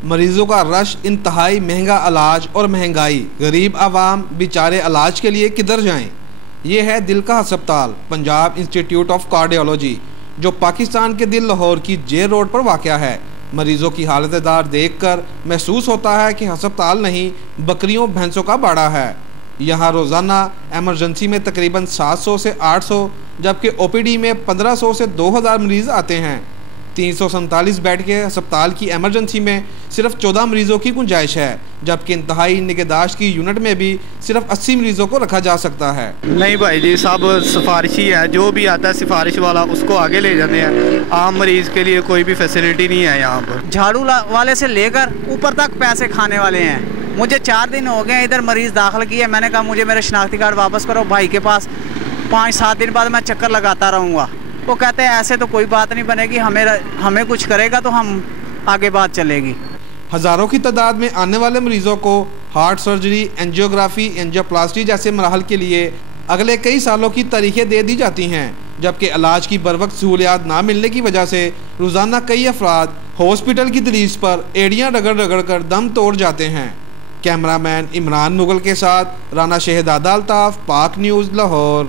मरीजों का रश, इंतहाई महंगा इलाज और महंगाई, गरीब आवाम बेचारे इलाज के लिए किधर जाएं। ये है दिल का अस्पताल, पंजाब इंस्टीट्यूट ऑफ कार्डियोलॉजी, जो पाकिस्तान के दिल लाहौर की जे रोड पर वाक़या है। मरीजों की हालत देखकर महसूस होता है कि अस्पताल नहीं, बकरियों भैंसों का बाड़ा है। यहाँ रोज़ाना एमरजेंसी में तकरीबन 700 से 800, जबकि ओपीडी में 1500 से 2000 मरीज़ आते हैं। 347 बेड के अस्पताल की एमरजेंसी में सिर्फ 14 मरीजों की गुंजाइश है, जबकि इंतहाई निगहदाश्त की यूनिट में भी सिर्फ 80 मरीजों को रखा जा सकता है। नहीं भाई जी, सब सिफारिशी है, जो भी आता है सिफारिश वाला उसको आगे ले जाते हैं। आम मरीज के लिए कोई भी फैसिलिटी नहीं है यहाँ पर। झाड़ू वाले से लेकर ऊपर तक पैसे खाने वाले हैं। मुझे 4 दिन हो गए इधर मरीज दाखिल किया, मैंने कहा मुझे मेरे शनाख्ती कार्ड वापस करो। भाई के पास 5-7 दिन बाद मैं चक्कर लगाता रहूँगा। वो कहते हैं ऐसे तो कोई बात नहीं बनेगी, हमें कुछ करेगा तो हम आगे बात चलेगी। हज़ारों की तादाद में आने वाले मरीजों को हार्ट सर्जरी, एंजियोग्राफी, एंजियोप्लास्टी जैसे मराहल के लिए अगले कई सालों की तारीखें दे दी जाती हैं, जबकि इलाज की बरवक्त सहूलियात ना मिलने की वजह से रोज़ाना कई अफराद हॉस्पिटल की दहलीज पर एड़ियाँ रगड़ कर दम तोड़ जाते हैं। कैमरामैन इमरान मुगल के साथ राना शहजादा अल्ताफ, पाक न्यूज़, लाहौर।